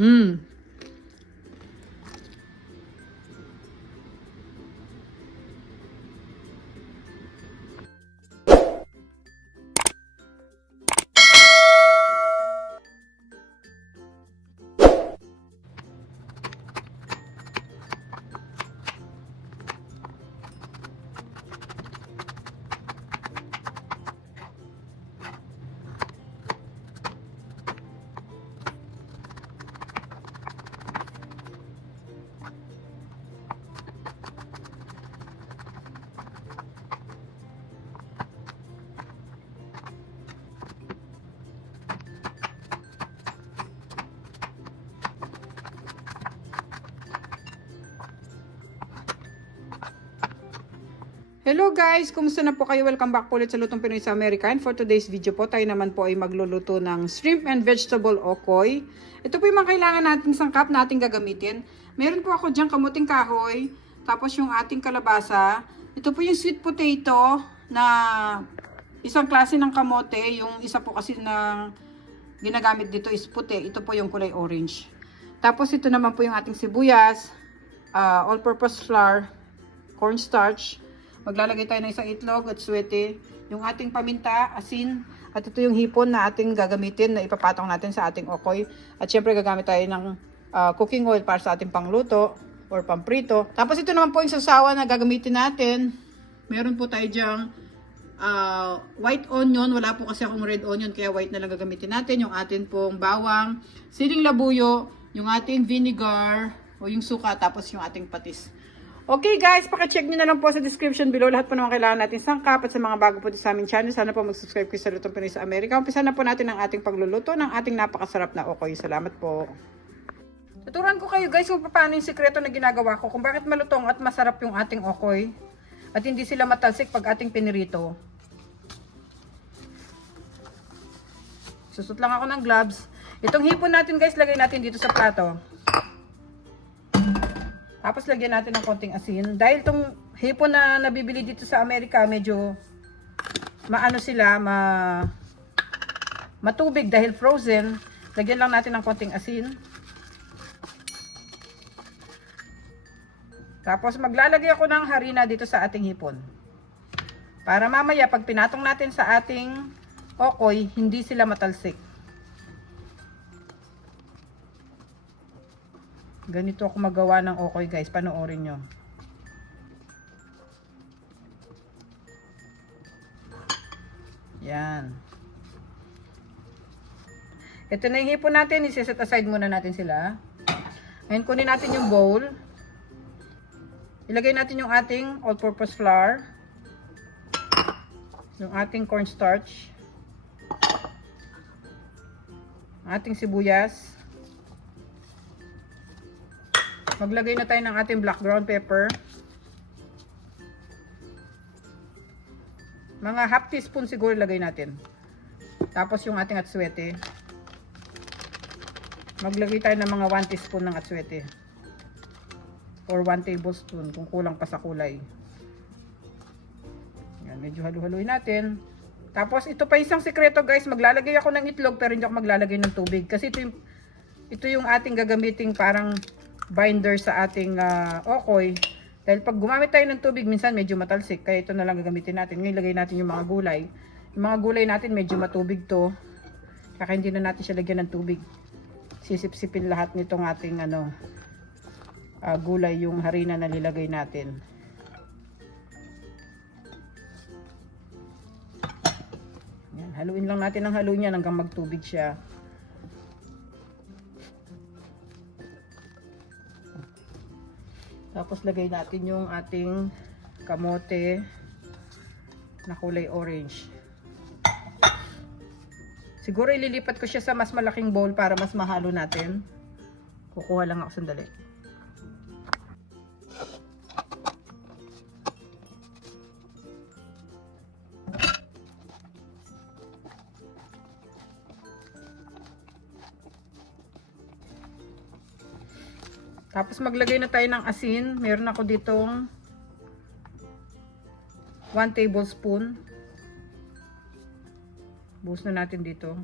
Mmm. Hello guys! Kumusta na po kayo? Welcome back po ulit sa Lutong Pinoy sa Amerika. And for today's video po, tayo naman po ay magluluto ng shrimp and vegetable okoy. Ito po yung mga kailangan nating sangkap na ating gagamitin. Meron po ako dyan kamuting kahoy, tapos yung ating kalabasa. Ito po yung sweet potato na isang klase ng kamote. Yung isa po kasi na ginagamit dito is puti. Ito po yung kulay orange. Tapos ito naman po yung ating sibuyas, all-purpose flour, cornstarch. Maglalagay tayo ng isang itlog at suwete, yung ating paminta, asin, at ito yung hipon na ating gagamitin na ipapatong natin sa ating okoy. At syempre gagamit tayo ng cooking oil para sa ating pangluto or pamprito. Tapos ito naman po yung sasawa na gagamitin natin. Meron po tayo dyang white onion. Wala po kasi akong red onion kaya white na lang gagamitin natin. Yung atin pong bawang, siling labuyo, yung ating vinegar o yung suka, tapos yung ating patis. Okay guys, paki-check nyo na lang po sa description below lahat po naman kailangan natin sangkap. At sa mga bago po sa aming channel, sana po mag-subscribe kayo sa Lutong Pinoy sa Amerika. Umpisa na po natin ang ating pagluluto ng ating napakasarap na okoy. Salamat po. Tuturuan ko kayo guys kung paano yung sikreto na ginagawa ko, kung bakit malutong at masarap yung ating okoy at hindi sila matalsik pag ating pinirito. Susot lang ako ng gloves. Itong hipon natin guys, lagay natin dito sa plato. Tapos lagyan natin ng konting asin. Dahil itong hipon na nabibili dito sa Amerika, medyo maano sila, matubig dahil frozen. Lagyan lang natin ng konting asin. Tapos maglalagay ako ng harina dito sa ating hipon. Para mamaya pag pinatong natin sa ating okoy, hindi sila matalsik. Ganito ako magawa ng okoy guys, panoorin nyo. Yan. Ito na yung hipon natin, isi-set aside muna natin sila. Ngayon kunin natin yung bowl. Ilagay natin yung ating all-purpose flour. Yung ating cornstarch. Ating sibuyas. Maglagay na tayo ng ating black ground pepper. Mga half teaspoon siguro lagay natin. Tapos yung ating atsuete. Maglagay tayo ng mga 1 teaspoon ng atsuete. Or 1 tablespoon kung kulang pa sa kulay. Yan, medyo halu-haluin natin. Tapos ito pa isang sikreto guys, maglalagay ako ng itlog pero hindi ako maglalagay ng tubig. Kasi ito yung ating gagamiting parang binder sa ating okoy. Dahil pag gumamit tayo ng tubig, minsan medyo matalsik. Kaya ito na lang gagamitin natin. Ngayon lagay natin yung mga gulay. Yung mga gulay natin medyo matubig to. Kaya hindi na natin siya lagyan ng tubig. Sisip-sipin lahat nitong ating gulay yung harina na nilagay natin. Yan, haluin lang natin ang haluin yan hanggang magtubig siya. Tapos lagay natin yung ating kamote na kulay orange. Siguro ililipat ko siya sa mas malaking bowl para mas mahalo natin. Kukuha lang ako sandali. Tapos maglagay na tayo ng asin. Meron ako ditong 1 tablespoon. Buhos na natin dito.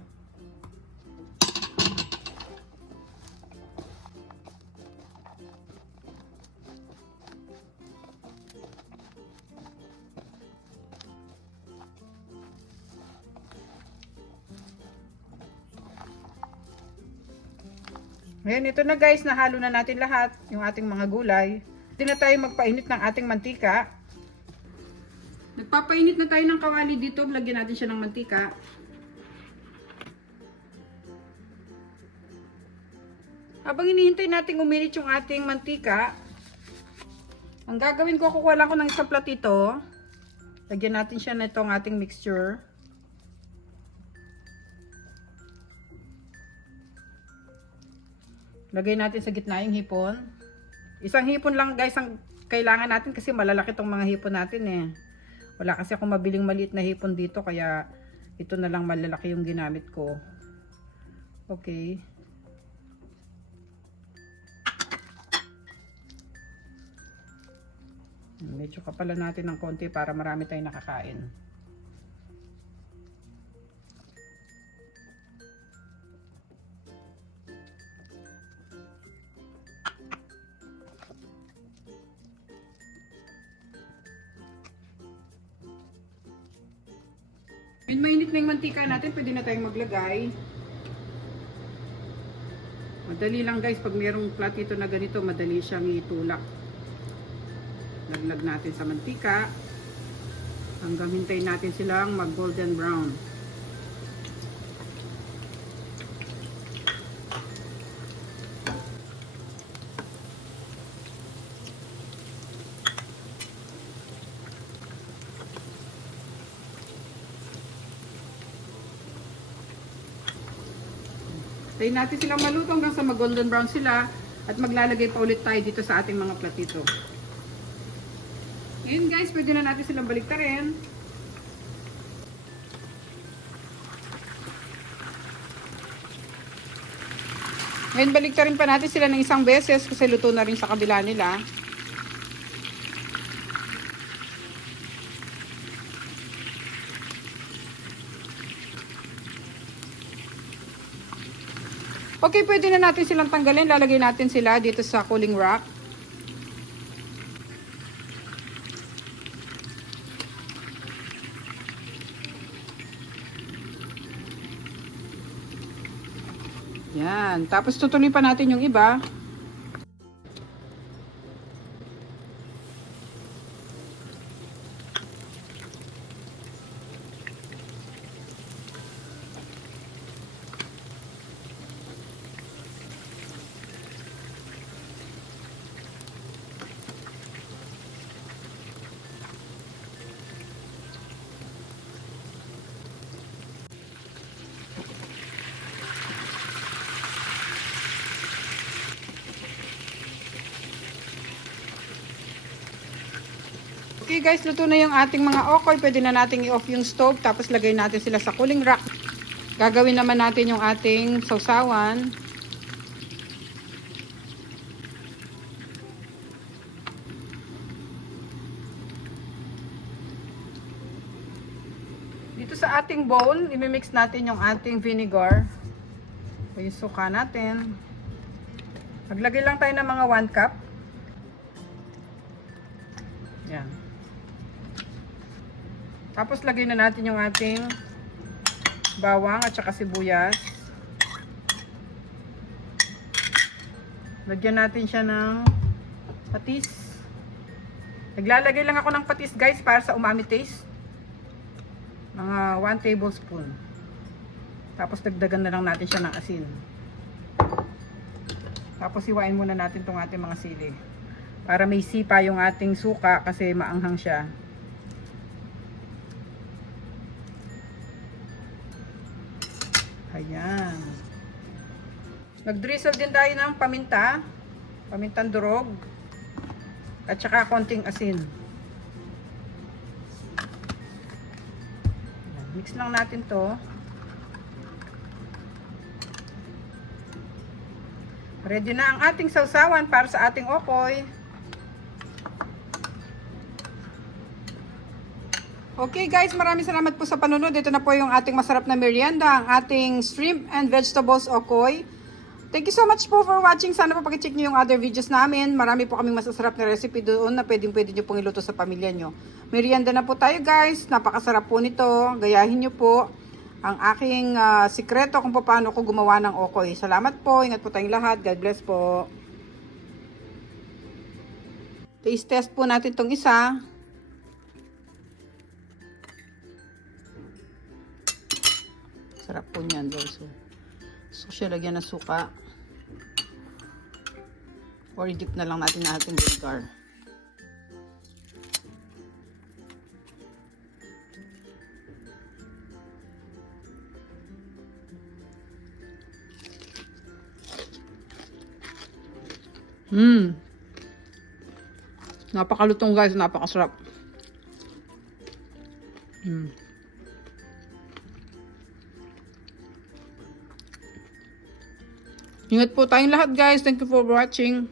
Ngayon, ito na guys, nahalo na natin lahat yung ating mga gulay. Hindi na tayo magpainit ng ating mantika. Nagpapainit na tayo ng kawali dito. Lagyan natin siya ng mantika. Habang hinihintay natin uminit yung ating mantika, ang gagawin ko, kukuha lang ko ng isang platito. Lagyan natin siya na itong ating mixture. Lagay natin sa gitna yung hipon. Isang hipon lang guys ang kailangan natin kasi malalaki tong mga hipon natin eh. Wala kasi akong mabiling maliit na hipon dito kaya ito na lang malalaki yung ginamit ko. Okay. Medyo kapalan natin ng konti para marami tayong nakakain. When mainit na yung mantika natin, pwede na tayong maglagay. Madali lang guys, pag mayroong platito na ganito, madali siyang itulak. Laglag natin sa mantika hanggang hintayin natin silang mag golden brown. Hintayin natin silang maluto hanggang sa mag golden brown sila at maglalagay pa ulit tayo dito sa ating mga platito. Ngayon guys, pwede na natin silang baliktarin. Ngayon baliktarin pa natin sila ng isang beses kasi luto na rin sa kabila nila. Okay, pwede na natin silang tanggalin. Lalagay natin sila dito sa cooling rack. Yan. Tapos tutuloy pa natin yung iba. Okay guys, luto na yung ating mga okoy. Pwede na nating i-off yung stove. Tapos lagay natin sila sa cooling rack. Gagawin naman natin yung ating sausawan. Dito sa ating bowl, imimix natin yung ating vinegar. O yung suka natin. Maglagay lang tayo ng mga 1 cup. Yan. Tapos lagay na natin yung ating bawang at saka sibuyas. Lagyan natin siya ng patis. Naglalagay lang ako ng patis guys para sa umami taste. Mga 1 tablespoon. Tapos dagdagan na lang natin siya ng asin. Tapos iwain muna natin tong ating mga sili. Para may sipa yung ating suka kasi maanghang siya. Ayan. Nag-drizzle din tayo ng paminta. Pamintang durog. At saka konting asin. Mix lang natin to. Ready na ang ating sausawan para sa ating okoy. Okay guys, maraming salamat po sa panunod. Ito na po yung ating masarap na merienda, ang ating shrimp and vegetables okoy. Thank you so much po for watching. Sana po pag-check nyo yung other videos namin. Marami po kaming masasarap na recipe doon na pwede nyo pong iluto sa pamilya nyo. Merienda na po tayo guys. Napakasarap po nito. Gayahin nyo po. ang aking sikreto kung paano ko gumawa ng okoy. Salamat po. Ingat po tayong lahat. God bless po. Taste test po natin tong isa. Sarap po niyan guys. So siya lagyan ng suka. Or i-dip na lang natin na ating vinegar. Napakalutong guys, napakasarap. Ingat po tayong lahat guys. Thank you for watching.